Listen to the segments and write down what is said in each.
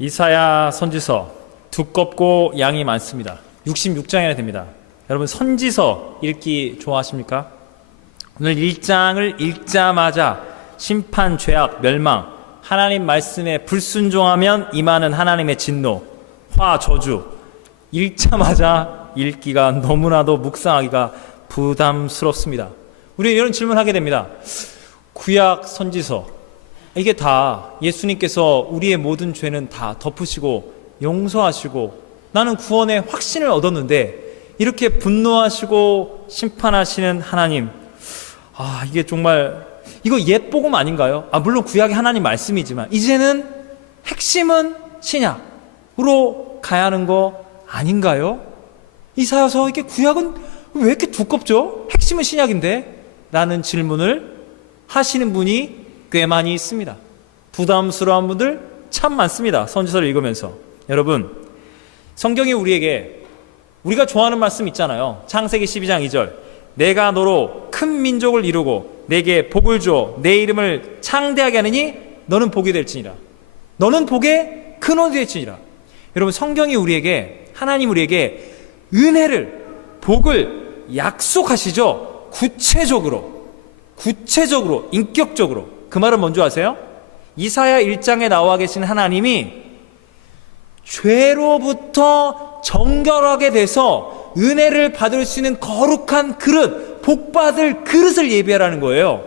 이사야 선지서 두껍고 양이 많습니다. 66장이나 됩니다. 여러분 선지서 읽기 좋아하십니까? 오늘 1장을 읽자마자 심판, 죄악, 멸망, 하나님 말씀에 불순종하면 임하는 하나님의 진노, 화, 저주, 읽자마자 읽기가 너무나도 묵상하기가 부담스럽습니다. 우리는 이런 질문하게 됩니다. 구약 선지서, 이게 다 예수님께서 우리의 모든 죄는 다 덮으시고 용서하시고 나는 구원의 확신을 얻었는데 이렇게 분노하시고 심판하시는 하나님, 이게 정말 이거 옛 복음 아닌가요? 물론 구약이 하나님 말씀이지만 이제는 핵심은 신약으로 가야 하는 거 아닌가요? 이사야서 이게 구약은 왜 이렇게 두껍죠? 핵심은 신약인데? 라는 질문을 하시는 분이 꽤 많이 있습니다. 부담스러운 분들 참 많습니다. 선지서를 읽으면서. 여러분, 성경이 우리에게 우리가 좋아하는 말씀 있잖아요. 창세기 12장 2절, 내가 너로 큰 민족을 이루고 내게 복을 주어 내 이름을 창대하게 하느니 너는 복이 될지니라. 너는 복의 근원이 될지니라. 여러분, 성경이 우리에게, 하나님 우리에게 은혜를, 복을 약속하시죠. 구체적으로, 인격적으로. 그 말은 뭔지 아세요? 이사야 1장에 나와 계신 하나님이 죄로부터 정결하게 돼서 은혜를 받을 수 있는 거룩한 그릇, 복받을 그릇을 예비하라는 거예요.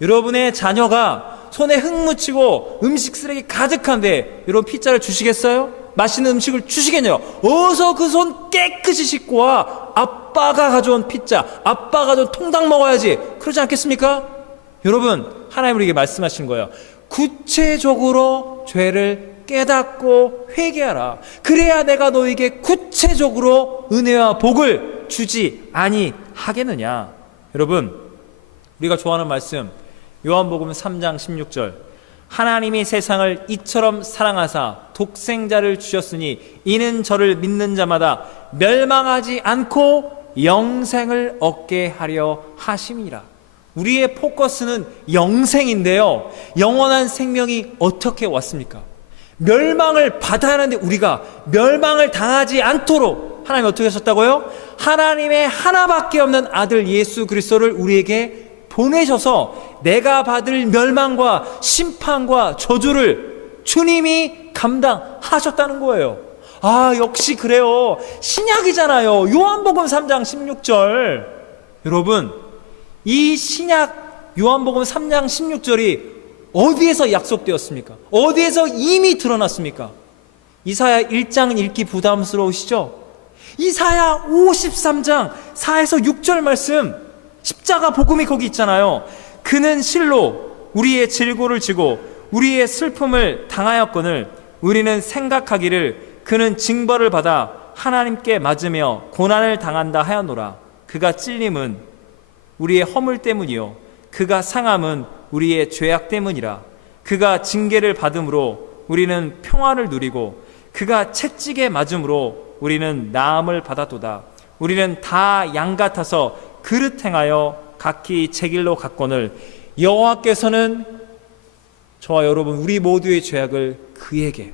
여러분의 자녀가 손에 흙 묻히고 음식 쓰레기 가득한데 여러분 피자를 주시겠어요? 맛있는 음식을 주시겠냐요? 어서 그 손 깨끗이 씻고 와. 아빠가 가져온 피자, 아빠가 가져온 통닭 먹어야지. 그러지 않겠습니까? 여러분, 하나님 우리에게 말씀하신 거예요. 구체적으로 죄를 깨닫고 회개하라. 그래야 내가 너에게 구체적으로 은혜와 복을 주지 아니하겠느냐. 여러분, 우리가 좋아하는 말씀 요한복음 3장 16절, 하나님이 세상을 이처럼 사랑하사 독생자를 주셨으니 이는 저를 믿는 자마다 멸망하지 않고 영생을 얻게 하려 하심이라. 우리의 포커스는 영생인데요, 영원한 생명이 어떻게 왔습니까? 멸망을 받아야 하는데 우리가 멸망을 당하지 않도록 하나님이 어떻게 하셨다고요? 하나님의 하나밖에 없는 아들 예수 그리스도를 우리에게 보내셔서 내가 받을 멸망과 심판과 저주를 주님이 감당하셨다는 거예요. 역시 그래요. 신약이잖아요. 요한복음 3장 16절. 여러분, 이 신약 요한복음 3장 16절이 어디에서 약속되었습니까? 어디에서 이미 드러났습니까? 이사야 1장 읽기 부담스러우시죠? 이사야 53장 4에서 6절 말씀, 십자가 복음이 거기 있잖아요. 그는 실로 우리의 질고를 지고 우리의 슬픔을 당하였거늘 우리는 생각하기를 그는 징벌을 받아 하나님께 맞으며 고난을 당한다 하였노라. 그가 찔림은 우리의 허물 때문이요 그가 상함은 우리의 죄악 때문이라. 그가 징계를 받음으로 우리는 평화를 누리고 그가 채찍에 맞음으로 우리는 나음을 받았도다. 우리는 다 양 같아서 그릇 행하여 각기 제 길로 갔거늘 여호와께서는 저와 여러분 우리 모두의 죄악을 그에게,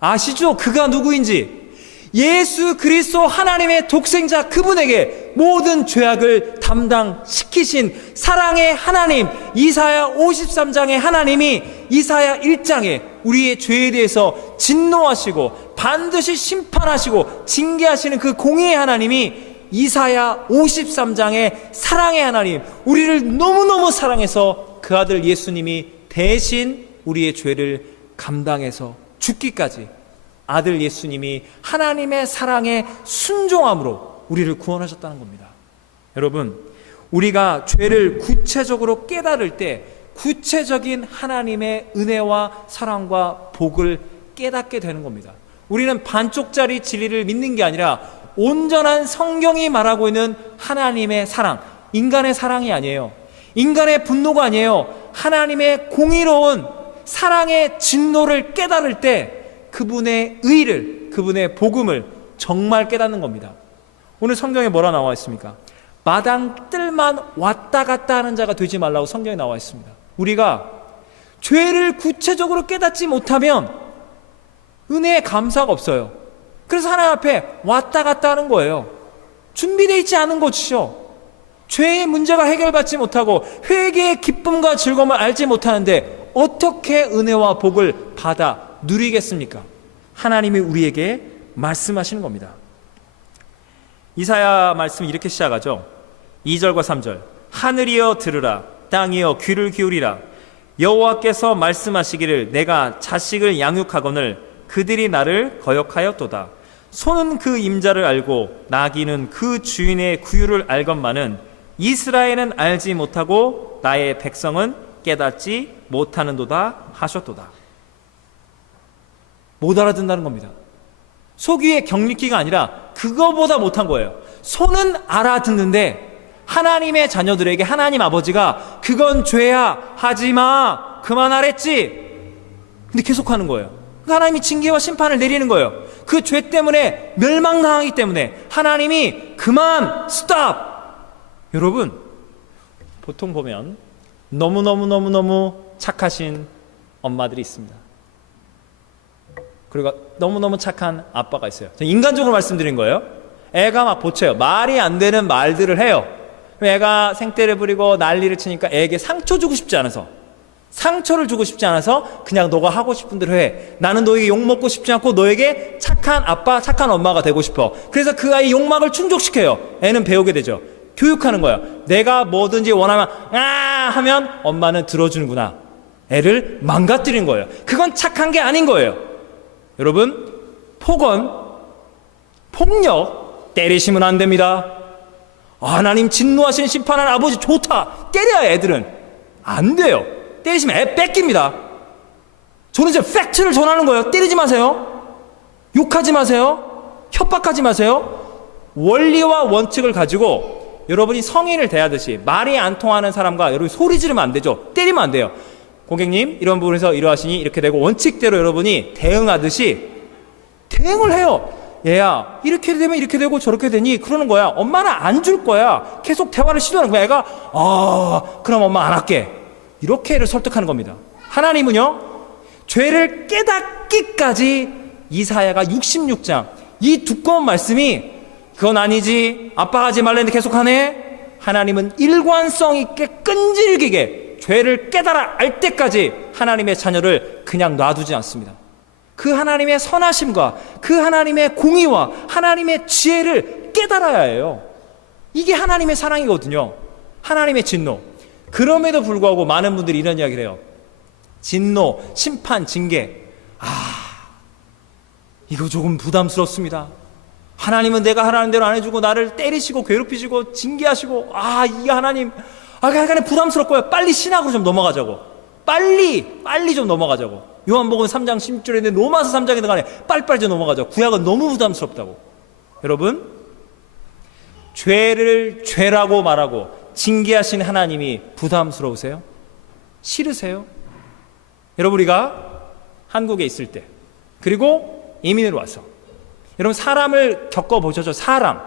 아시죠? 그가 누구인지. 예수 그리스도 하나님의 독생자 그분에게 모든 죄악을 담당시키신 사랑의 하나님, 이사야 53장의 하나님이 이사야 1장에 우리의 죄에 대해서 진노하시고 반드시 심판하시고 징계하시는 그 공의의 하나님이 이사야 53장의 사랑의 하나님, 우리를 너무너무 사랑해서 그 아들 예수님이 대신 우리의 죄를 감당해서 죽기까지 아들 예수님이 하나님의 사랑에 순종함으로 우리를 구원하셨다는 겁니다. 여러분, 우리가 죄를 구체적으로 깨달을 때 구체적인 하나님의 은혜와 사랑과 복을 깨닫게 되는 겁니다. 우리는 반쪽짜리 진리를 믿는 게 아니라 온전한 성경이 말하고 있는 하나님의 사랑, 인간의 사랑이 아니에요. 인간의 분노가 아니에요. 하나님의 공의로운 사랑의 진노를 깨달을 때 그분의 의를, 그분의 복음을 정말 깨닫는 겁니다. 오늘 성경에 뭐라 나와 있습니까? 마당 뜰만 왔다 갔다 하는 자가 되지 말라고 성경에 나와 있습니다. 우리가 죄를 구체적으로 깨닫지 못하면 은혜의 감사가 없어요. 그래서 하나님 앞에 왔다 갔다 하는 거예요. 준비되어 있지 않은 것이죠. 죄의 문제가 해결받지 못하고 회개의 기쁨과 즐거움을 알지 못하는데 어떻게 은혜와 복을 받아 누리겠습니까? 하나님이 우리에게 말씀하시는 겁니다. 이사야 말씀이 이렇게 시작하죠. 2절과 3절. 하늘이여 들으라, 땅이여 귀를 기울이라. 여호와께서 말씀하시기를 내가 자식을 양육하거늘 그들이 나를 거역하였도다. 소는 그 임자를 알고 나귀는 그 주인의 구유를 알건만은 이스라엘은 알지 못하고 나의 백성은 깨닫지 못하는도다 하셨도다. 못 알아듣는다는 겁니다. 소귀의 격리기가 아니라 그거보다 못한 거예요. 소는 알아듣는데 하나님의 자녀들에게 하나님 아버지가 그건 죄야, 하지마, 그만하랬지. 근데 계속하는 거예요. 하나님이 징계와 심판을 내리는 거예요. 그 죄 때문에 멸망당하기 때문에 하나님이 그만, 스탑. 여러분, 보통 보면 너무너무 착하신 엄마들이 있습니다. 그리고 너무너무 착한 아빠가 있어요. 인간적으로 말씀드린 거예요. 애가 막 보채요. 말이 안 되는 말들을 해요. 애가 생떼를 부리고 난리를 치니까 애에게 상처 주고 싶지 않아서, 상처를 주고 싶지 않아서 그냥 너가 하고 싶은 대로 해. 나는 너에게 욕먹고 싶지 않고 너에게 착한 아빠, 착한 엄마가 되고 싶어. 그래서 그 아이 욕망을 충족시켜요. 애는 배우게 되죠. 교육하는 거예요. 내가 뭐든지 원하면 하면 엄마는 들어주는구나. 애를 망가뜨린 거예요. 그건 착한 게 아닌 거예요. 여러분, 폭언, 폭력 때리시면 안 됩니다. 하나님 진노하시는 심판하는 아버지 좋다. 때려야 애들은 안 돼요. 때리시면 애 뺏깁니다. 저는 이제 팩트를 전하는 거예요. 때리지 마세요. 욕하지 마세요. 협박하지 마세요. 원리와 원칙을 가지고 여러분이 성인을 대하듯이 말이 안 통하는 사람과 여러분이 소리 지르면 안 되죠. 때리면 안 돼요. 고객님 이런 부분에서 이러하시니 이렇게 되고 원칙대로 여러분이 대응하듯이 대응을 해요. 얘야 이렇게 되면 이렇게 되고 저렇게 되니 그러는 거야. 엄마는 안 줄 거야. 계속 대화를 시도하는 거야. 애가 그럼 엄마 안 할게. 이렇게 애를 설득하는 겁니다. 하나님은요 죄를 깨닫기까지 이사야가 66장 이 두꺼운 말씀이 그건 아니지 아빠가 하지 말랬는데 계속하네. 하나님은 일관성 있게 끈질기게 죄를 깨달아 알 때까지 하나님의 자녀를 그냥 놔두지 않습니다. 그 하나님의 선하심과 그 하나님의 공의와 하나님의 지혜를 깨달아야 해요. 이게 하나님의 사랑이거든요. 하나님의 진노. 그럼에도 불구하고 많은 분들이 이런 이야기를 해요. 진노, 심판, 징계. 이거 조금 부담스럽습니다. 하나님은 내가 하라는 대로 안 해주고 나를 때리시고 괴롭히시고 징계하시고 이 하나님 약간 부담스럽고요. 빨리 신학으로 좀 넘어가자고. 빨리 좀 넘어가자고. 요한복음 3장 16절에 있는 로마서 3장에도 간에 빨리빨리 좀 넘어가자고. 구약은 너무 부담스럽다고. 여러분 죄를 죄라고 말하고 징계하신 하나님이 부담스러우세요? 싫으세요? 여러분 우리가 한국에 있을 때 그리고 이민으로 와서 여러분 사람을 겪어보셨죠? 사람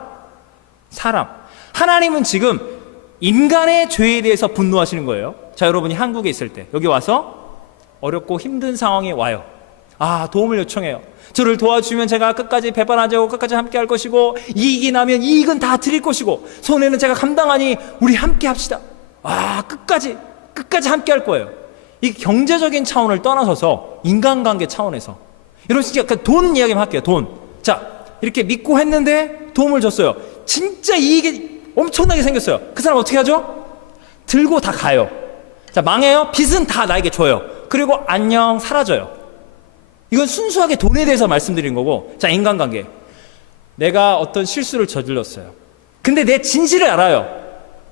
하나님은 지금 인간의 죄에 대해서 분노하시는 거예요. 자 여러분이 한국에 있을 때 여기 와서 어렵고 힘든 상황에 와요. 도움을 요청해요. 저를 도와주면 제가 끝까지 배반하지 않고 끝까지 함께 할 것이고 이익이 나면 이익은 다 드릴 것이고 손해는 제가 감당하니 우리 함께 합시다. 끝까지 함께 할 거예요. 이 경제적인 차원을 떠나서서 인간관계 차원에서 여러분 진짜 돈 이야기만 할게요. 돈. 자 이렇게 믿고 했는데 도움을 줬어요. 진짜 이익이 엄청나게 생겼어요. 그 사람 어떻게 하죠? 들고 다 가요. 자 망해요? 빚은 다 나에게 줘요. 그리고 안녕 사라져요. 이건 순수하게 돈에 대해서 말씀드린 거고. 자 인간관계. 내가 어떤 실수를 저질렀어요. 근데 내 진실을 알아요.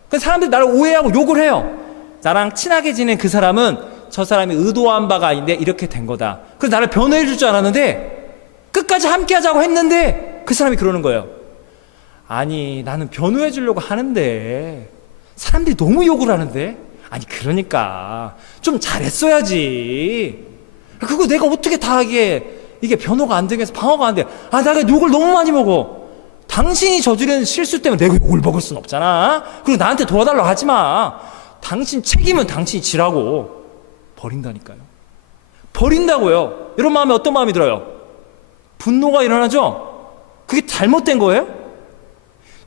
그 사람들이 나를 오해하고 욕을 해요. 나랑 친하게 지낸 그 사람은 저 사람이 의도한 바가 아닌데 이렇게 된 거다. 그래서 나를 변호해 줄 줄 알았는데 끝까지 함께 하자고 했는데 그 사람이 그러는 거예요. 아니 나는 변호해 주려고 하는데 사람들이 너무 욕을 하는데 그러니까 좀 잘했어야지. 그거 내가 어떻게 다 이게 변호가 안 되겠어. 방어가 안 돼. 내가 욕을 너무 많이 먹어. 당신이 저지른 실수 때문에 내가 욕을 먹을 순 없잖아. 그리고 나한테 도와달라고 하지 마. 당신 책임은 당신이 지라고. 버린다니까요. 버린다고요. 이런 마음에 어떤 마음이 들어요? 분노가 일어나죠? 그게 잘못된 거예요?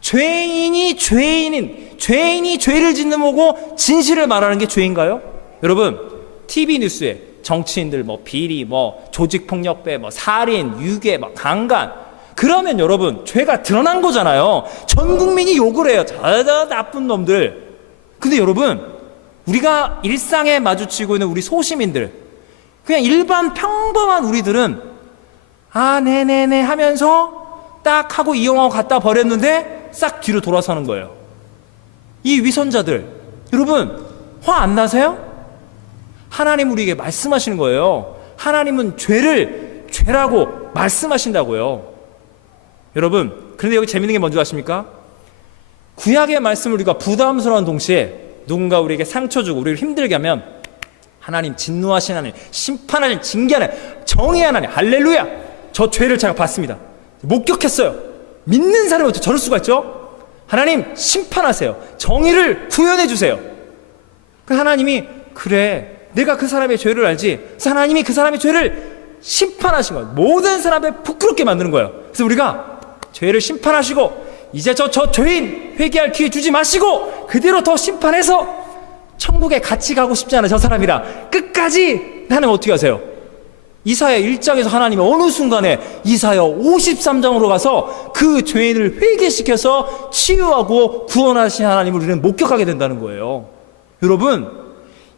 죄인이 죄를 짓는 거고 진실을 말하는 게 죄인가요? 여러분, TV 뉴스에 정치인들 비리, 조직폭력배, 살인, 유괴, 강간, 그러면 여러분 죄가 드러난 거잖아요. 전 국민이 욕을 해요. 저 나쁜 놈들. 근데 여러분, 우리가 일상에 마주치고 있는 우리 소시민들, 그냥 일반 평범한 우리들은 네네네 하면서 딱 하고 이용하고 갖다 버렸는데 싹 뒤로 돌아서는 거예요. 이 위선자들, 여러분 화 안 나세요? 하나님 우리에게 말씀하시는 거예요. 하나님은 죄를 죄라고 말씀하신다고요. 여러분, 그런데 여기 재밌는 게 뭔지 아십니까? 구약의 말씀을 우리가 부담스러운 동시에 누군가 우리에게 상처 주고 우리를 힘들게 하면 하나님 진노하신 하나님, 심판하신 징계하는 정의 하나님, 할렐루야, 저 죄를 제가 봤습니다, 목격했어요. 믿는 사람이 어떻게 저럴 수가 있죠? 하나님 심판하세요. 정의를 구현해 주세요. 그 하나님이 그래, 내가 그 사람의 죄를 알지. 그래서 하나님이 그 사람의 죄를 심판하신 거예요. 모든 사람을 부끄럽게 만드는 거예요. 그래서 우리가 죄를 심판하시고 이제 저 죄인 회개할 기회 주지 마시고 그대로 더 심판해서 천국에 같이 가고 싶지 않아, 저 사람이랑 끝까지. 하나님 어떻게 하세요? 이사야 1장에서 하나님이 어느 순간에 이사야 53장으로 가서 그 죄인을 회개시켜서 치유하고 구원하신 하나님을 우리는 목격하게 된다는 거예요. 여러분,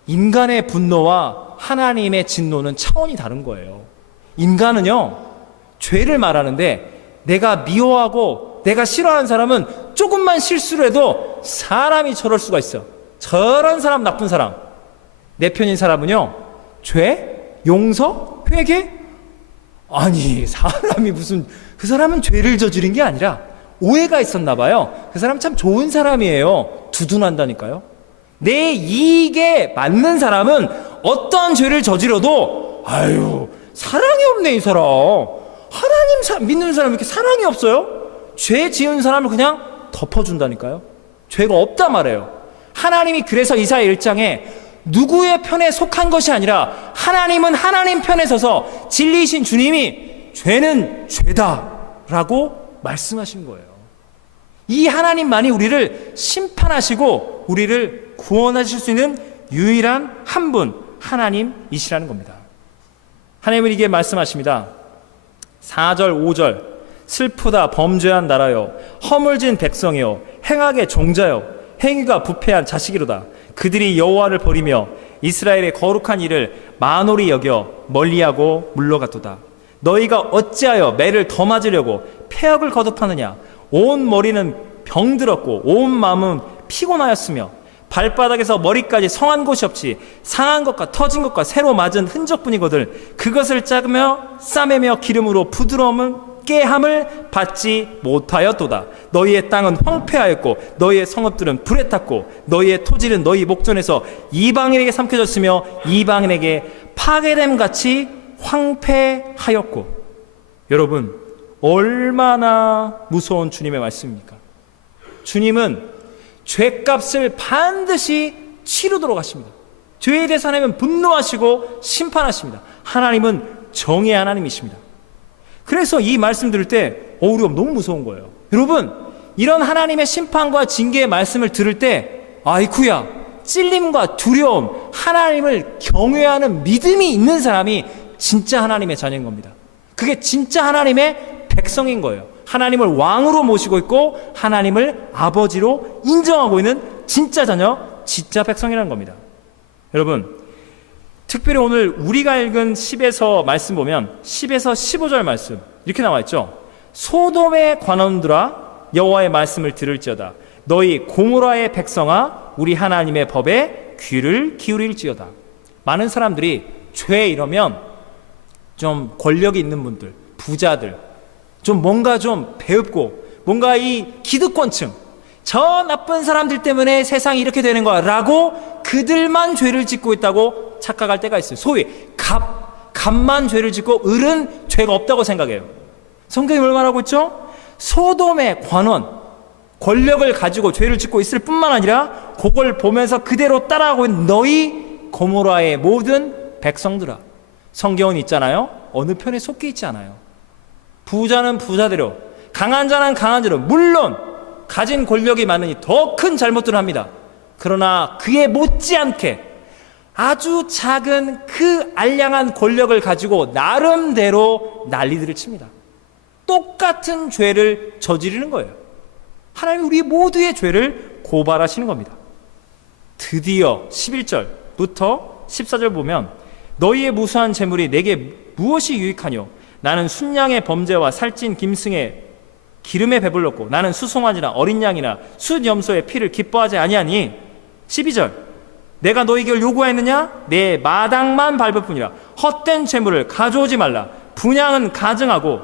인간의 분노와 하나님의 진노는 차원이 다른 거예요. 인간은요, 죄를 말하는데 내가 미워하고 내가 싫어하는 사람은 조금만 실수를 해도 사람이 저럴 수가 있어. 저런 사람, 나쁜 사람. 내 편인 사람은요, 죄, 용서, 회개? 아니, 사람이 무슨, 그 사람은 죄를 저지른 게 아니라 오해가 있었나 봐요. 그 사람 참 좋은 사람이에요. 두둔한다니까요. 내 이익에 맞는 사람은 어떤 죄를 저지러도 아유, 사랑이 없네 이 사람. 하나님 믿는 사람 왜 이렇게 사랑이 없어요? 죄 지은 사람을 그냥 덮어준다니까요. 죄가 없다 말해요. 하나님이 그래서 이사야 1장에 누구의 편에 속한 것이 아니라 하나님은 하나님 편에 서서 진리이신 주님이 죄는 죄다라고 말씀하신 거예요. 이 하나님만이 우리를 심판하시고 우리를 구원하실 수 있는 유일한 한 분, 하나님이시라는 겁니다. 하나님은 이게 말씀하십니다. 4절 5절 슬프다 범죄한 나라여, 허물진 백성이여, 행악의 종자여, 행위가 부패한 자식이로다. 그들이 여호와를 버리며 이스라엘의 거룩한 일을 만홀히 여겨 멀리하고 물러갔도다. 너희가 어찌하여 매를 더 맞으려고 폐역을 거듭하느냐. 온 머리는 병들었고 온 마음은 피곤하였으며 발바닥에서 머리까지 성한 곳이 없이 상한 것과 터진 것과 새로 맞은 흔적뿐이거든. 그것을 짜으며 싸매며 기름으로 부드러움은 깨함을 받지 못하였도다. 너희의 땅은 황폐하였고 너희의 성읍들은 불에 탔고 너희의 토지는 너희 목전에서 이방인에게 삼켜졌으며 이방인에게 파괴됨 같이 황폐하였고. 여러분, 얼마나 무서운 주님의 말씀입니까? 주님은 죄값을 반드시 치르도록 하십니다. 죄에 대해서 하나님은 분노하시고 심판하십니다. 하나님은 정의의 하나님이십니다. 그래서 이 말씀 들을 때 우리가 너무 무서운 거예요. 여러분, 이런 하나님의 심판과 징계의 말씀을 들을 때 아이쿠야, 찔림과 두려움, 하나님을 경외하는 믿음이 있는 사람이 진짜 하나님의 자녀인 겁니다. 그게 진짜 하나님의 백성인 거예요. 하나님을 왕으로 모시고 있고 하나님을 아버지로 인정하고 있는 진짜 자녀, 진짜 백성이라는 겁니다. 여러분, 특별히 오늘 우리가 읽은 10에서 말씀 보면 10에서 15절 말씀 이렇게 나와 있죠. 소돔의 관원들아, 여호와의 말씀을 들을지어다. 너희 고모라의 백성아, 우리 하나님의 법에 귀를 기울일지어다. 많은 사람들이 죄 이러면 좀 권력이 있는 분들, 부자들, 좀 뭔가 좀 배웁고 뭔가 이 기득권층, 저 나쁜 사람들 때문에 세상이 이렇게 되는 거야 라고 그들만 죄를 짓고 있다고 착각할 때가 있어요. 소위 갑만 죄를 짓고 을은 죄가 없다고 생각해요. 성경이 뭘 말하고 있죠? 소돔의 관원, 권력을 가지고 죄를 짓고 있을 뿐만 아니라 그걸 보면서 그대로 따라하고 있는 너희 고모라의 모든 백성들아. 성경은 있잖아요, 어느 편에 속해 있지 않아요. 부자는 부자대로, 강한 자는 강한 대로, 물론 가진 권력이 많으니 더 큰 잘못들을 합니다. 그러나 그에 못지않게 아주 작은 그 알량한 권력을 가지고 나름대로 난리들을 칩니다. 똑같은 죄를 저지르는 거예요. 하나님이 우리 모두의 죄를 고발하시는 겁니다. 드디어 11절부터 14절 보면 너희의 무수한 재물이 내게 무엇이 유익하뇨? 나는 순양의 범죄와 살찐 짐승의 기름에 배불렀고 나는 수송아지나 어린 양이나 숫염소의 피를 기뻐하지 아니하니. 12절 내가 너희에게 요구하였느냐? 내 마당만 밟을 뿐이라. 헛된 재물을 가져오지 말라. 분향은 가증하고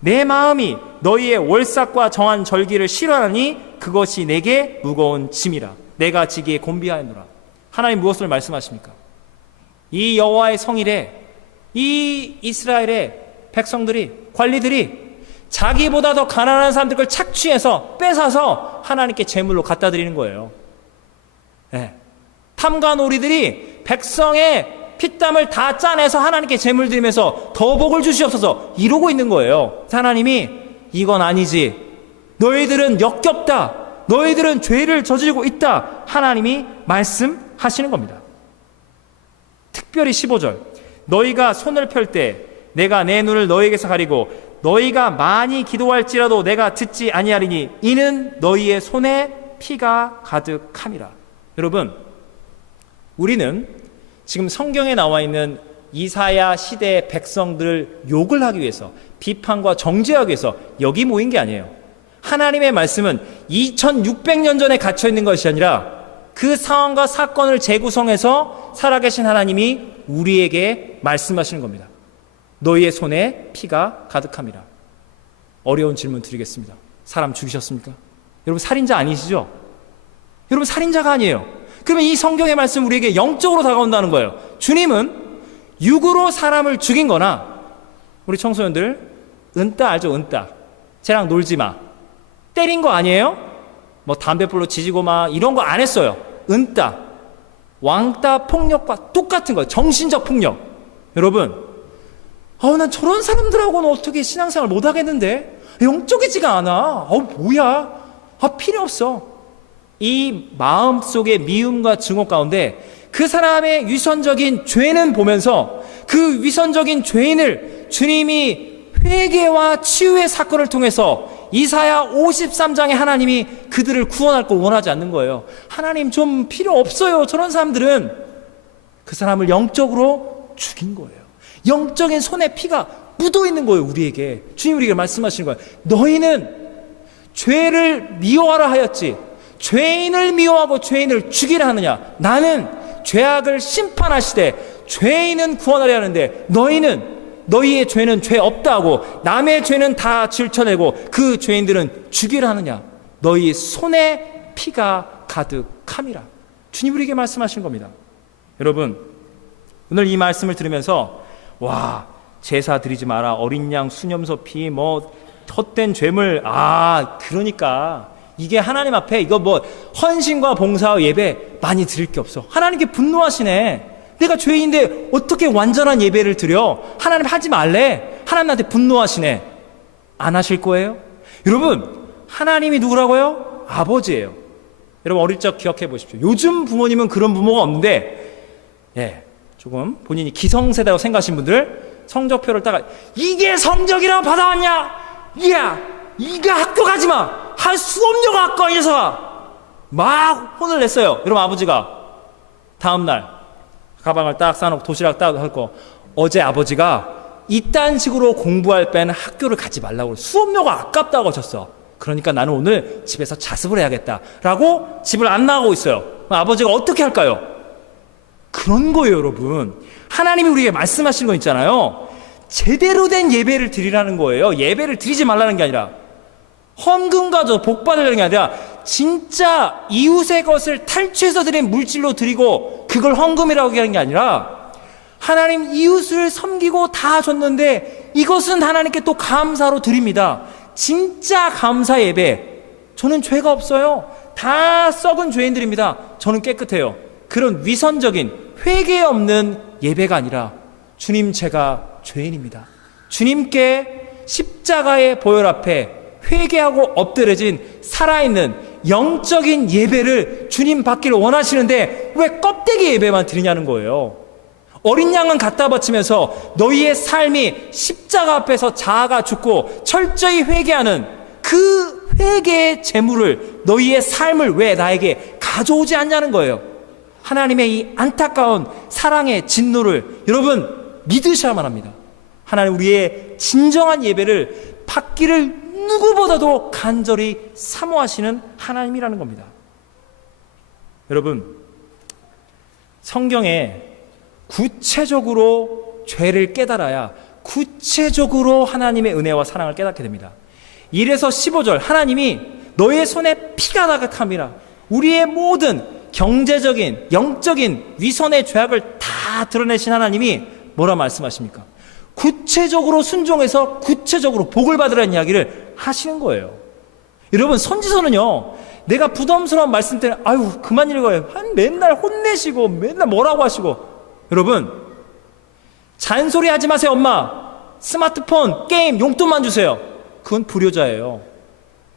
내 마음이 너희의 월삭과 정한 절기를 싫어하니 그것이 내게 무거운 짐이라. 내가 지기에 곤비하였노라. 하나님 무엇을 말씀하십니까? 이 여호와의 성일에 이 이스라엘의 백성들이, 관리들이 자기보다 더 가난한 사람들 걸 착취해서 뺏어서 하나님께 제물로 갖다 드리는 거예요. 네. 탐관오리들이 백성의 피땀을 다 짜내서 하나님께 제물 드리면서 더 복을 주시옵소서 이러고 있는 거예요. 하나님이 이건 아니지, 너희들은 역겹다, 너희들은 죄를 저지르고 있다, 하나님이 말씀하시는 겁니다. 특별히 15절 너희가 손을 펼 때 내가 내 눈을 너희에게서 가리고 너희가 많이 기도할지라도 내가 듣지 아니하리니 이는 너희의 손에 피가 가득함이라. 여러분, 우리는 지금 성경에 나와 있는 이사야 시대의 백성들을 욕을 하기 위해서, 비판과 정죄하기 위해서 여기 모인 게 아니에요. 하나님의 말씀은 2600년 전에 갇혀 있는 것이 아니라 그 상황과 사건을 재구성해서 살아계신 하나님이 우리에게 말씀하시는 겁니다. 너희의 손에 피가 가득함이라. 어려운 질문 드리겠습니다. 사람 죽이셨습니까? 여러분 살인자 아니시죠? 여러분 살인자가 아니에요. 그러면 이 성경의 말씀 우리에게 영적으로 다가온다는 거예요. 주님은 육으로 사람을 죽인 거나, 우리 청소년들 은따 알죠? 은따. 쟤랑 놀지 마. 때린 거 아니에요? 뭐 담배불로 지지고 막 이런 거 안 했어요. 은따. 왕따 폭력과 똑같은 거예요. 정신적 폭력. 여러분, 난 저런 사람들하고는 어떻게 신앙생활 못 하겠는데? 영적이지가 않아. 뭐야? 필요 없어. 이 마음속의 미움과 증오 가운데 그 사람의 위선적인 죄는 보면서 그 위선적인 죄인을 주님이 회개와 치유의 사건을 통해서 이사야 53장에 하나님이 그들을 구원할 걸 원하지 않는 거예요. 하나님 좀 필요 없어요. 저런 사람들은. 그 사람을 영적으로 죽인 거예요. 영적인 손에 피가 묻어 있는 거예요. 우리에게 주님 우리에게 말씀하시는 거예요. 너희는 죄를 미워하라 하였지 죄인을 미워하고 죄인을 죽이라 하느냐? 나는 죄악을 심판하시되 죄인은 구원하려 하는데 너희의 죄는 죄 없다 하고 남의 죄는 다 질쳐내고 그 죄인들은 죽이라 하느냐? 너희 손에 피가 가득함이라. 주님 우리에게 말씀하신 겁니다. 여러분, 오늘 이 말씀을 들으면서 제사 드리지 마라, 어린 양, 수염소 피, 헛된 죄물, 그러니까 이게 하나님 앞에 이거 헌신과 봉사와 예배 많이 드릴 게 없어. 하나님께 분노하시네. 내가 죄인인데 어떻게 완전한 예배를 드려? 하나님 하지 말래. 하나님 나한테 분노하시네. 안 하실 거예요? 여러분, 하나님이 누구라고요? 아버지예요. 여러분 어릴 적 기억해 보십시오. 요즘 부모님은 그런 부모가 없는데, 조금 본인이 기성세대라고 생각하신 분들 성적표를 따가 이게 성적이라고 받아왔냐? 이게 학교 가지 마. 할 수 없냐고 학교 이 녀석아. 막 혼을 냈어요. 여러분 아버지가 다음날 가방을 딱 싸놓고 도시락 딱 하고, 어제 아버지가 이딴 식으로 공부할 때는 학교를 가지 말라고 수업료가 아깝다고 하셨어. 그러니까 나는 오늘 집에서 자습을 해야겠다 라고 집을 안 나가고 있어요. 아버지가 어떻게 할까요? 그런 거예요. 여러분, 하나님이 우리에게 말씀하시는 거 있잖아요. 제대로 된 예배를 드리라는 거예요. 예배를 드리지 말라는 게 아니라, 헌금 가져 복 받으려는 게 아니라 진짜 이웃의 것을 탈취해서 드린 물질로 드리고 그걸 헌금이라고 하는 게 아니라, 하나님 이웃을 섬기고 다 줬는데 이것은 하나님께 또 감사로 드립니다. 진짜 감사 예배. 저는 죄가 없어요. 다 썩은 죄인들입니다. 저는 깨끗해요. 그런 위선적인 회개 없는 예배가 아니라, 주님 제가 죄인입니다. 주님께 십자가의 보혈 앞에 회개하고 엎드려진 살아있는 영적인 예배를 주님 받기를 원하시는데 왜 껍데기 예배만 드리냐는 거예요. 어린 양은 갖다 바치면서 너희의 삶이 십자가 앞에서 자아가 죽고 철저히 회개하는 그 회개의 제물을, 너희의 삶을 왜 나에게 가져오지 않냐는 거예요. 하나님의 이 안타까운 사랑의 진노를 여러분 믿으셔야만 합니다. 하나님 우리의 진정한 예배를 받기를 누구보다도 간절히 사모하시는 하나님이라는 겁니다. 여러분, 성경에 구체적으로 죄를 깨달아야 구체적으로 하나님의 은혜와 사랑을 깨닫게 됩니다. 1에서 15절, 하나님이 너의 손에 피가 나각함이라. 우리의 모든 경제적인, 영적인 위선의 죄악을 다 드러내신 하나님이 뭐라 말씀하십니까? 구체적으로 순종해서 구체적으로 복을 받으라는 이야기를 하시는 거예요. 여러분, 선지서는요, 내가 부담스러운 말씀 때문에 아유 그만 읽어요. 맨날 혼내시고 맨날 뭐라고 하시고. 여러분, 잔소리 하지 마세요. 엄마 스마트폰 게임 용돈만 주세요. 그건 불효자예요.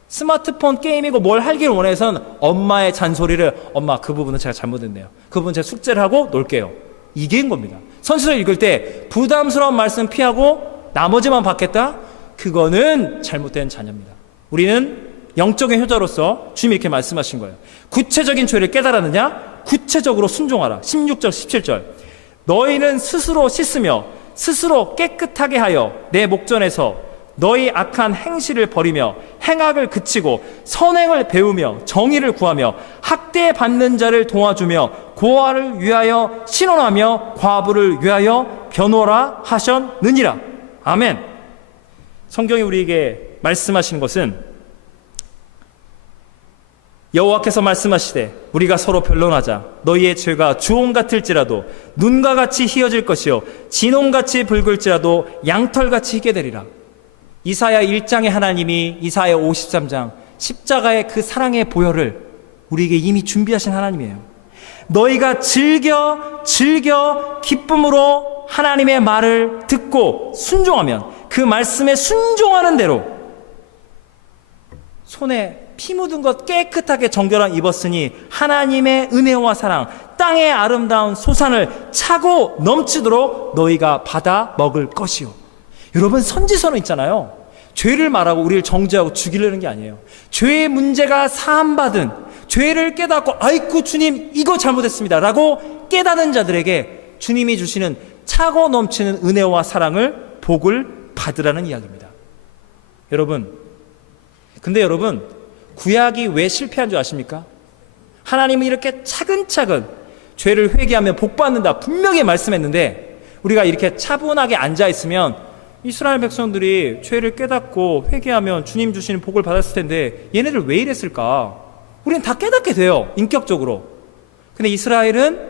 스마트폰 게임이고 뭘 하길 원해서는 엄마의 잔소리를, 엄마 그 부분은 제가 잘못했네요, 그 부분 제가 숙제를 하고 놀게요, 이게인 겁니다. 선지서 읽을 때 부담스러운 말씀 피하고 나머지만 받겠다? 그거는 잘못된 자녀입니다. 우리는 영적인 효자로서 주님이 이렇게 말씀하신 거예요. 구체적인 죄를 깨달았느냐? 구체적으로 순종하라. 16절 17절, 너희는 스스로 씻으며 스스로 깨끗하게 하여 내 목전에서 너희 악한 행실을 버리며 행악을 그치고 선행을 배우며 정의를 구하며 학대받는 자를 도와주며 고아를 위하여 신원하며 과부를 위하여 변호라 하셨느니라. 아멘. 성경이 우리에게 말씀하시는 것은 여호와께서 말씀하시되 우리가 서로 변론하자. 너희의 죄가 주홍 같을지라도 눈과 같이 희어질 것이요 진홍같이 붉을지라도 양털같이 희게 되리라. 이사야 1장의 하나님이 이사야 53장 십자가의 그 사랑의 보혈을 우리에게 이미 준비하신 하나님이에요. 너희가 즐겨 기쁨으로 하나님의 말을 듣고 순종하면, 그 말씀에 순종하는 대로 손에 피 묻은 것 깨끗하게 정결한 입었으니 하나님의 은혜와 사랑, 땅의 아름다운 소산을 차고 넘치도록 너희가 받아 먹을 것이요. 여러분, 선지서는 있잖아요, 죄를 말하고 우리를 정죄하고 죽이려는 게 아니에요. 죄의 문제가 사함받은, 죄를 깨닫고 아이쿠 주님 이거 잘못했습니다 라고 깨닫는 자들에게 주님이 주시는 차고 넘치는 은혜와 사랑을, 복을 받으라는 이야기입니다. 여러분, 근데 여러분, 구약이 왜 실패한 줄 아십니까? 하나님은 이렇게 차근차근 죄를 회개하면 복 받는다 분명히 말씀했는데, 우리가 이렇게 차분하게 앉아있으면 이스라엘 백성들이 죄를 깨닫고 회개하면 주님 주시는 복을 받았을 텐데 얘네들 왜 이랬을까? 우리는 다 깨닫게 돼요, 인격적으로. 근데 이스라엘은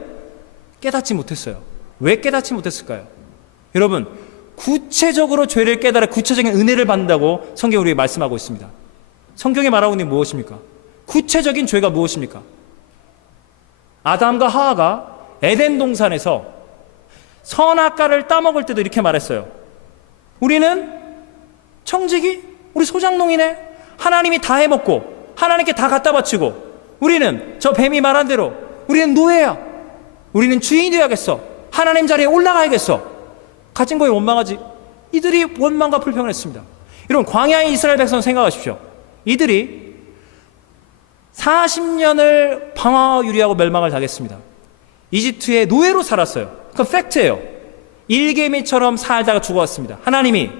깨닫지 못했어요. 왜 깨닫지 못했을까요? 여러분, 구체적으로 죄를 깨달아 구체적인 은혜를 받는다고 성경이 우리에게 말씀하고 있습니다. 성경이 말하고 있는 게 무엇입니까? 구체적인 죄가 무엇입니까? 아담과 하와가 에덴 동산에서 선악과를 따먹을 때도 이렇게 말했어요. 우리는 청지기, 우리 소장농이네. 하나님이 다 해먹고 하나님께 다 갖다 바치고 우리는 저 뱀이 말한 대로 우리는 노예야. 우리는 주인이 되어야겠어. 하나님 자리에 올라가야겠어. 가진 거에 원망하지. 이들이 원망과 불평을 했습니다. 여러분, 광야의 이스라엘 백성 생각하십시오. 이들이 40년을 방황 유리하고 멸망을 당했습니다. 이집트의 노예로 살았어요. 그건 팩트예요. 일개미처럼 살다가 죽어왔습니다. 하나님이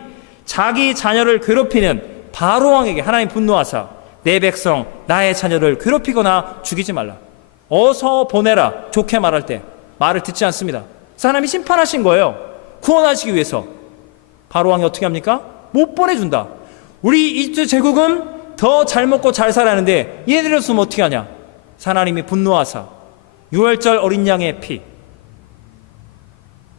자기 자녀를 괴롭히는 바로왕에게 하나님 분노하사 내 백성 나의 자녀를 괴롭히거나 죽이지 말라, 어서 보내라, 좋게 말할 때 말을 듣지 않습니다. 그래서 하나님이 심판하신 거예요. 구원하시기 위해서. 바로왕이 어떻게 합니까? 못 보내준다. 우리 이집트 제국은 더 잘 먹고 잘 살았는데 얘네들 없으면 어떻게 하냐. 하나님이 분노하사 유월절 어린 양의 피,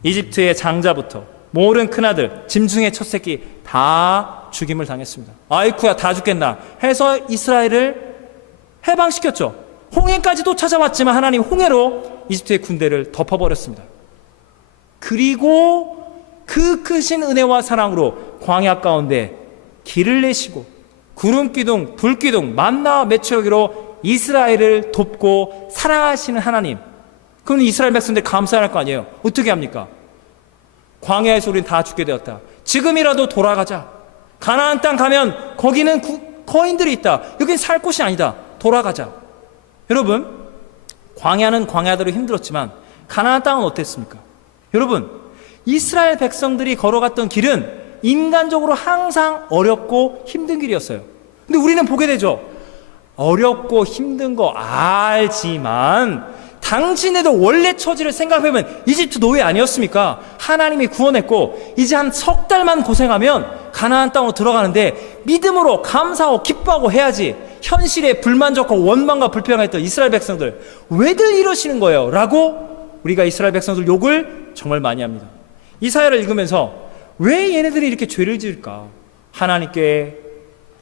이집트의 장자부터 모든 큰아들, 짐승의 첫 새끼 다 죽임을 당했습니다. 아이쿠야 다 죽겠나 해서 이스라엘을 해방시켰죠. 홍해까지도 찾아왔지만 하나님 홍해로 이집트의 군대를 덮어버렸습니다. 그리고 그 크신 은혜와 사랑으로 광야 가운데 길을 내시고 구름기둥, 불기둥, 만나와 메추라기로 이스라엘을 돕고 사랑하시는 하나님. 그럼 이스라엘 백성들이 감사할 거 아니에요. 어떻게 합니까? 광야에서 우리는 다 죽게 되었다. 지금이라도 돌아가자. 가나안 땅 가면 거기는 거인들이 있다. 여긴 살 곳이 아니다. 돌아가자. 여러분, 광야는 광야대로 힘들었지만 가나안 땅은 어땠습니까? 여러분, 이스라엘 백성들이 걸어갔던 길은 인간적으로 항상 어렵고 힘든 길이었어요. 근데 우리는 보게 되죠. 어렵고 힘든 거 알지만 당신네도 원래 처지를 생각해보면 이집트 노예 아니었습니까? 하나님이 구원했고 이제 한 석 달만 고생하면 가나안 땅으로 들어가는데 믿음으로 감사하고 기뻐하고 해야지. 현실에 불만족하고 원망과 불평했던 이스라엘 백성들 왜들 이러시는 거예요? 라고 우리가 이스라엘 백성들 욕을 정말 많이 합니다. 이사야를 읽으면서 왜 얘네들이 이렇게 죄를 지을까? 하나님께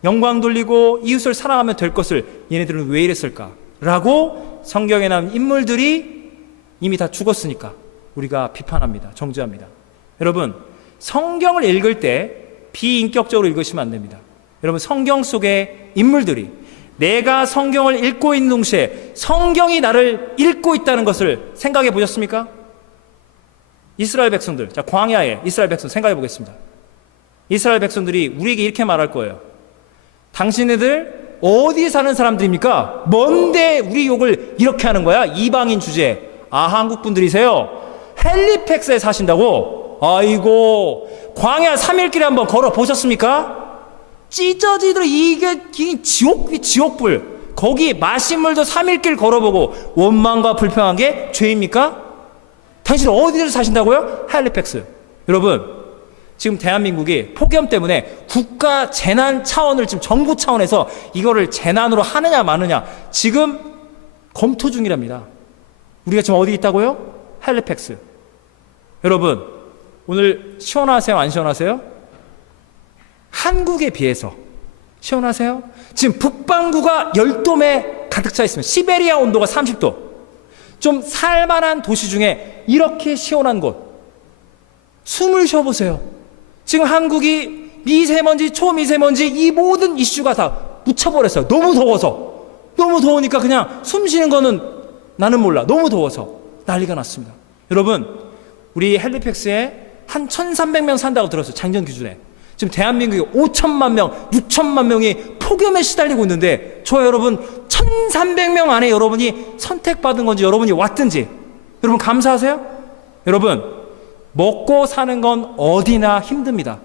영광 돌리고 이웃을 사랑하면 될 것을 얘네들은 왜 이랬을까? 라고 성경에 나온 인물들이 이미 다 죽었으니까 우리가 비판합니다. 정죄합니다. 여러분, 성경을 읽을 때 비인격적으로 읽으시면 안 됩니다. 여러분, 성경 속의 인물들이 내가 성경을 읽고 있는 동시에 성경이 나를 읽고 있다는 것을 생각해 보셨습니까? 이스라엘 백성들, 자, 광야에 이스라엘 백성 생각해 보겠습니다. 이스라엘 백성들이 우리에게 이렇게 말할 거예요. 당신네들 어디 사는 사람들입니까? 뭔데 우리 욕을 이렇게 하는 거야? 이방인 주제. 아, 한국 분들이세요? 헬리팩스에 사신다고? 아이고, 광야 3일길에 한번 걸어 보셨습니까? 찢어지들 이게 지옥불. 거기 마신 물도 3일길 걸어보고 원망과 불평한 게 죄입니까? 당신 어디서 사신다고요? 헬리팩스. 여러분, 지금 대한민국이 폭염 때문에 국가 재난 차원을 지금 정부 차원에서 이거를 재난으로 하느냐 마느냐 지금 검토 중이랍니다. 우리가 지금 어디 있다고요? 헬리팩스. 여러분, 오늘 시원하세요? 안 시원하세요? 한국에 비해서 시원하세요? 지금 북반구가 열돔에 가득 차 있으면 시베리아 온도가 30도. 좀 살만한 도시 중에 이렇게 시원한 곳 숨을 쉬어보세요. 지금 한국이 미세먼지, 초미세먼지 이 모든 이슈가 다 묻혀버렸어요. 너무 더워서. 너무 더우니까 그냥 숨 쉬는 거는 나는 몰라. 너무 더워서 난리가 났습니다. 여러분, 우리 헬리팩스에 한 1,300명 산다고 들었어요. 작년 기준에. 지금 대한민국이 5천만 명, 6천만 명이 폭염에 시달리고 있는데 저 여러분 1,300명 안에 여러분이 선택받은 건지 여러분이 왔든지 여러분 감사하세요? 여러분, 먹고 사는 건 어디나 힘듭니다.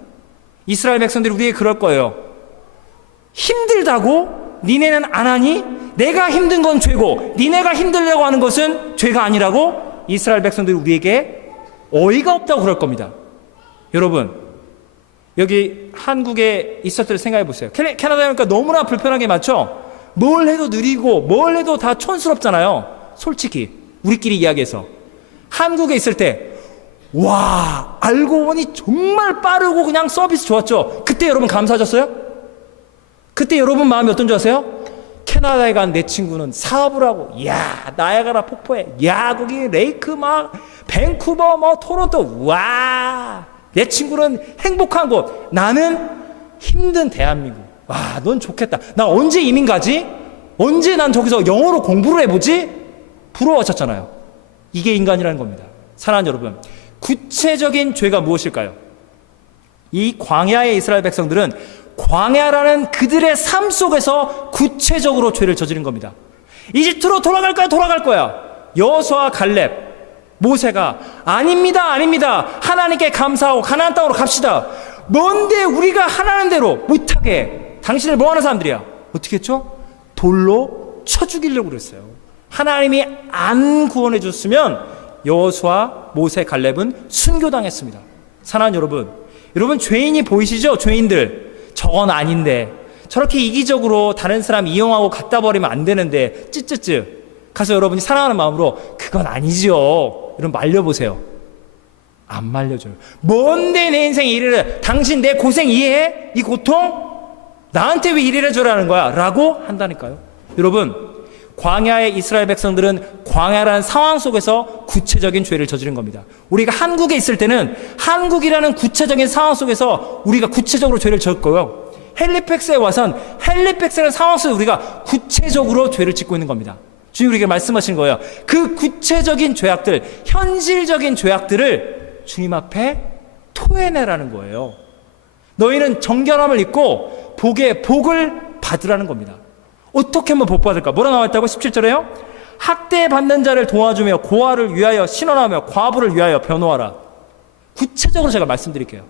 이스라엘 백성들이 우리에게 그럴 거예요. 힘들다고? 니네는 안 하니? 내가 힘든 건 죄고 니네가 힘들려고 하는 것은 죄가 아니라고? 이스라엘 백성들이 우리에게 어이가 없다고 그럴 겁니다. 여러분, 여기 한국에 있었을 때 생각해 보세요. 캐나다니까 너무나 불편하게 많죠? 뭘 해도 느리고 뭘 해도 다 촌스럽잖아요. 솔직히 우리끼리 이야기해서 한국에 있을 때 와, 알고 보니 정말 빠르고 그냥 서비스 좋았죠. 그때 여러분 감사하셨어요? 그때 여러분 마음이 어떤 줄 아세요? 캐나다에 간 내 친구는 사업을 하고, 야, 나야가라 폭포에, 야, 거기 레이크 막 밴쿠버 뭐 토론토, 와, 내 친구는 행복한 곳, 나는 힘든 대한민국. 와, 넌 좋겠다. 나 언제 이민 가지? 언제 난 저기서 영어로 공부를 해보지? 부러워하셨잖아요. 이게 인간이라는 겁니다. 사랑하는 여러분, 구체적인 죄가 무엇일까요? 이 광야의 이스라엘 백성들은 광야라는 그들의 삶 속에서 구체적으로 죄를 저지른 겁니다. 이집트로 돌아갈 거야. 여호수아, 갈렙, 모세가 아닙니다. 하나님께 감사하고 가나안 땅으로 갑시다. 뭔데 우리가 하라는 대로 못하게 당신을 뭐하는 사람들이야? 어떻게 했죠? 돌로 쳐 죽이려고 그랬어요. 하나님이 안 구원해 줬으면 여호수아, 모세, 갈렙은 순교당했습니다. 사랑하는 여러분 죄인이 보이시죠? 죄인들. 저건 아닌데 저렇게 이기적으로 다른 사람 이용하고 갖다 버리면 안 되는데 찌찌찌 가서 여러분이 사랑하는 마음으로 그건 아니죠. 여러분 말려보세요. 안 말려줘요. 뭔데 내 인생에 이래라. 당신 내 고생 이해해? 이 고통? 나한테 왜 이래라 저라는 거야? 라고 한다니까요. 여러분, 광야의 이스라엘 백성들은 광야라는 상황 속에서 구체적인 죄를 저지른 겁니다. 우리가 한국에 있을 때는 한국이라는 구체적인 상황 속에서 우리가 구체적으로 죄를 졌고요. 헬리팩스에 와선 헬리팩스라는 상황 속에서 우리가 구체적으로 죄를 짓고 있는 겁니다. 주님 우리에게 말씀하시는 거예요. 그 구체적인 죄악들, 현실적인 죄악들을 주님 앞에 토해내라는 거예요. 너희는 정결함을 입고 복의 복을 받으라는 겁니다. 어떻게 하면 복 받을까? 뭐라 나와있다고? 17절에요. 학대받는 자를 도와주며 고아를 위하여 신원하며 과부를 위하여 변호하라. 구체적으로 제가 말씀드릴게요.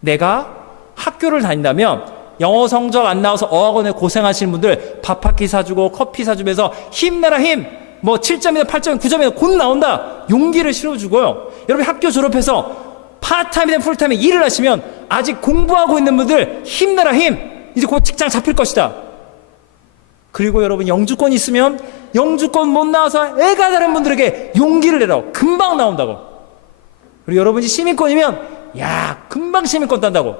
내가 학교를 다닌다면 영어 성적 안 나와서 어학원에 고생하시는 분들 밥 한 끼 사주고 커피 사주면서 힘내라 힘! 뭐 7점이든 8점이든 9점이든 곧 나온다! 용기를 실어주고요. 여러분 학교 졸업해서 파트타임이든 풀타임이든 일을 하시면 아직 공부하고 있는 분들 힘내라 힘! 이제 곧 직장 잡힐 것이다. 그리고 여러분 영주권 있으면 영주권 못 나와서 애가 다른 분들에게 용기를 내라고. 금방 나온다고. 그리고 여러분이 시민권이면 야 금방 시민권 딴다고.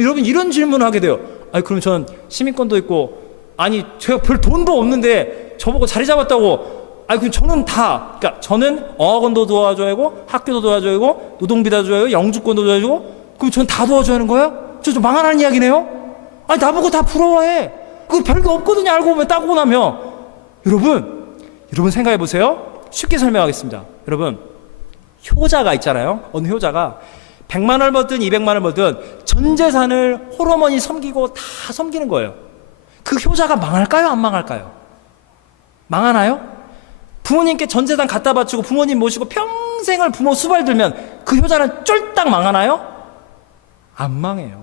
여러분 이런 질문을 하게 돼요. 아니 그럼 저는 시민권도 있고 아니 제가 별 돈도 없는데 저보고 자리 잡았다고. 아니 그럼 저는 다 그러니까 저는 어학원도 도와줘야 하고 학교도 도와줘야 하고 노동비도 도와줘야 하고 영주권도 도와줘야 하고 그럼 저는 다 도와줘야 하는 거예요? 저 좀 망하는 이야기네요? 아니 나보고 다 부러워해. 그 별거 없거든요. 알고 보면 따고 나면. 여러분 생각해 보세요. 쉽게 설명하겠습니다. 여러분 효자가 있잖아요. 어느 효자가 100만 원 벌든 200만 원 벌든 전 재산을 홀어머니 섬기고 다 섬기는 거예요. 그 효자가 망할까요? 안 망할까요? 망하나요? 부모님께 전 재산 갖다 바치고 부모님 모시고 평생을 부모 수발 들면 그 효자는 쫄딱 망하나요? 안 망해요.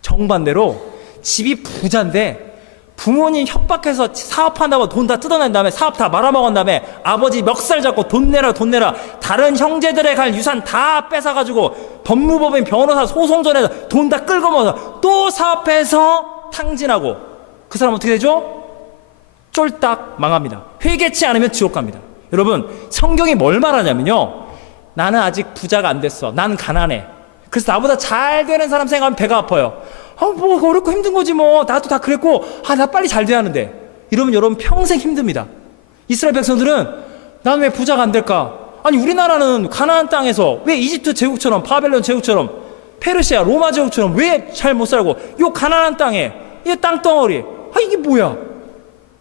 정반대로 집이 부자인데 부모님 협박해서 사업한다고 돈 다 뜯어낸 다음에 사업 다 말아먹은 다음에 아버지 멱살 잡고 돈 내라 다른 형제들에 갈 유산 다 뺏어가지고 법무법인 변호사 소송전에서 돈 다 끌고 먹어서 또 사업해서 탕진하고 그 사람 어떻게 되죠? 쫄딱 망합니다. 회개치 않으면 지옥 갑니다. 여러분 성경이 뭘 말하냐면요, 나는 아직 부자가 안 됐어, 나는 가난해, 그래서 나보다 잘 되는 사람 생각하면 배가 아파요. 뭐 어렵고 힘든 거지 뭐, 나도 다 그랬고 나 빨리 잘 돼야 하는데. 이러면 여러분 평생 힘듭니다. 이스라엘 백성들은 난 왜 부자가 안 될까? 아니 우리나라는 가나안 땅에서 왜 이집트 제국처럼 바벨론 제국처럼 페르시아 로마 제국처럼 왜 잘 못 살고 요 가나안 땅에 이 땅덩어리 이게 뭐야?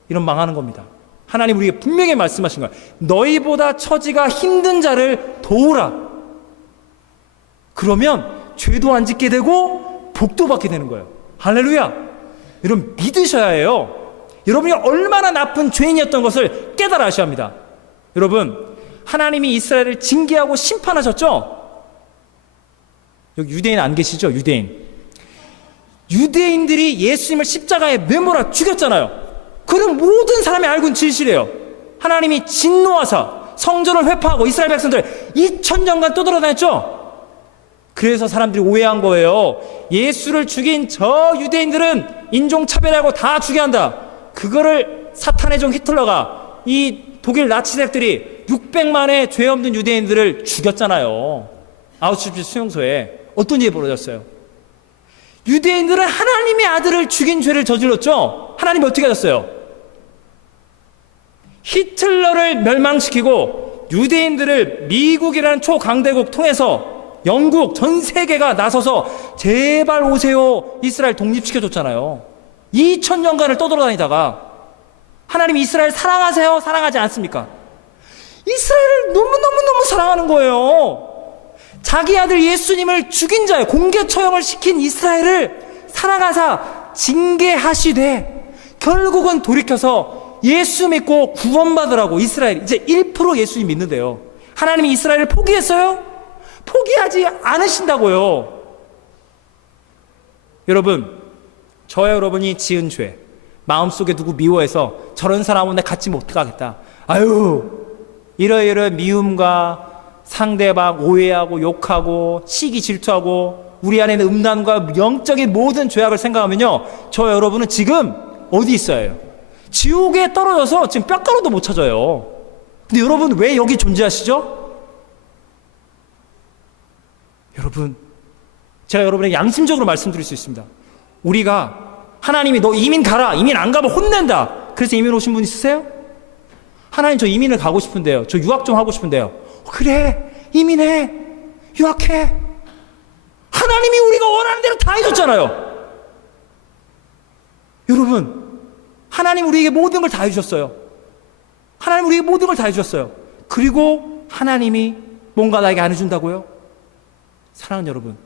이런 망하는 겁니다. 하나님 우리에게 분명히 말씀하신 거야. 너희보다 처지가 힘든 자를 도우라. 그러면 죄도 안 짓게 되고 복도 받게 되는 거예요. 할렐루야. 여러분 믿으셔야 해요. 여러분이 얼마나 나쁜 죄인이었던 것을 깨달아 하셔야 합니다. 여러분 하나님이 이스라엘을 징계하고 심판하셨죠? 여기 유대인 안 계시죠? 유대인들이 예수님을 십자가에 매몰아 죽였잖아요. 그건 모든 사람이 알고 있는 진실이에요. 하나님이 진노하사 성전을 회파하고 이스라엘 백성들 2000년간 떠돌아다녔죠? 그래서 사람들이 오해한 거예요. 예수를 죽인 저 유대인들은 인종차별하고 다 죽여야 한다. 그거를 사탄의 종 히틀러가 이 독일 나치색들이 600만의 죄 없는 유대인들을 죽였잖아요. 아우슈비츠 수용소에. 어떤 일이 벌어졌어요? 유대인들은 하나님의 아들을 죽인 죄를 저질렀죠. 하나님이 어떻게 하셨어요? 히틀러를 멸망시키고 유대인들을 미국이라는 초강대국 통해서 영국 전 세계가 나서서 제발 오세요 이스라엘 독립시켜줬잖아요. 2000년간을 떠돌아다니다가 하나님이 이스라엘 사랑하세요? 사랑하지 않습니까? 이스라엘을 너무너무 사랑하는 거예요. 자기 아들 예수님을 죽인 자예요. 공개 처형을 시킨 이스라엘을 사랑하사 징계하시되 결국은 돌이켜서 예수 믿고 구원받으라고 이스라엘 이제 1% 예수님 믿는데요. 하나님이 이스라엘을 포기했어요? 포기하지 않으신다고요. 여러분 저와 여러분이 지은 죄 마음속에 두고 미워해서 저런 사람은 내 같이 못 가겠다. 이러이러한 미움과 상대방 오해하고 욕하고 시기 질투하고 우리 안에 있는 음란과 영적인 모든 죄악을 생각하면요, 저 여러분은 지금 어디 있어요? 지옥에 떨어져서 지금 뼈가루도 못 찾아요. 근데 여러분 왜 여기 존재하시죠? 여러분 제가 여러분에게 양심적으로 말씀드릴 수 있습니다. 우리가 하나님이 너 이민 가라, 이민 안 가면 혼낸다, 그래서 이민 오신 분 있으세요? 하나님 저 이민을 가고 싶은데요. 저 유학 좀 하고 싶은데요. 그래, 이민해. 유학해. 하나님이 우리가 원하는 대로 다 해줬잖아요. 여러분, 하나님 우리에게 모든 걸 다 해주셨어요. 하나님 우리에게 모든 걸 다 해주셨어요. 그리고 하나님이 뭔가 나에게 안 해준다고요? 사랑하는 여러분,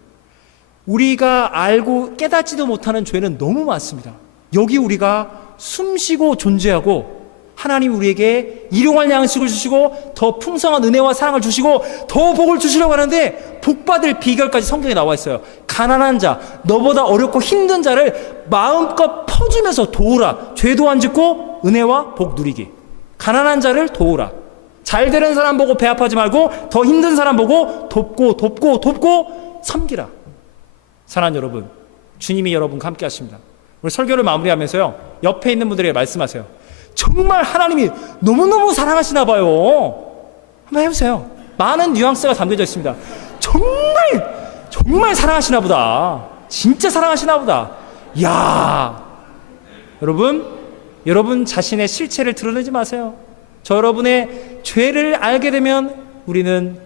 우리가 알고 깨닫지도 못하는 죄는 너무 많습니다. 여기 우리가 숨쉬고 존재하고 하나님 우리에게 일용할 양식을 주시고 더 풍성한 은혜와 사랑을 주시고 더 복을 주시려고 하는데 복받을 비결까지 성경에 나와 있어요. 가난한 자, 너보다 어렵고 힘든 자를 마음껏 퍼주면서 도우라. 죄도 안 짓고 은혜와 복 누리기. 가난한 자를 도우라. 잘 되는 사람 보고 배 아파하지 말고 더 힘든 사람 보고 돕고 섬기라. 사랑하는 여러분, 주님이 여러분과 함께 하십니다. 우리 설교를 마무리하면서요, 옆에 있는 분들에게 말씀하세요. 정말 하나님이 너무너무 사랑하시나 봐요. 한번 해보세요. 많은 뉘앙스가 담겨져 있습니다. 정말 사랑하시나 보다. 진짜 사랑하시나 보다. 이야, 여러분 자신의 실체를 드러내지 마세요. 저 여러분의 죄를 알게 되면 우리는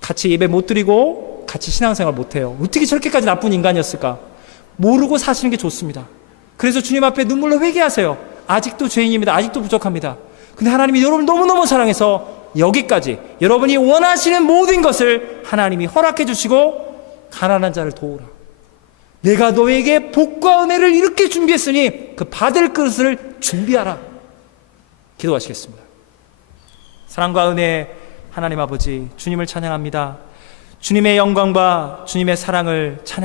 같이 예배 못 드리고 같이 신앙생활 못 해요. 어떻게 저렇게까지 나쁜 인간이었을까? 모르고 사시는 게 좋습니다. 그래서 주님 앞에 눈물로 회개하세요. 아직도 죄인입니다. 아직도 부족합니다. 근데 하나님이 여러분을 너무너무 사랑해서 여기까지 여러분이 원하시는 모든 것을 하나님이 허락해 주시고 가난한 자를 도우라. 내가 너에게 복과 은혜를 이렇게 준비했으니 그 받을 그릇을 준비하라. 기도하시겠습니다. 사랑과 은혜 하나님 아버지, 주님을 찬양합니다. 주님의 영광과 주님의 사랑을 찬양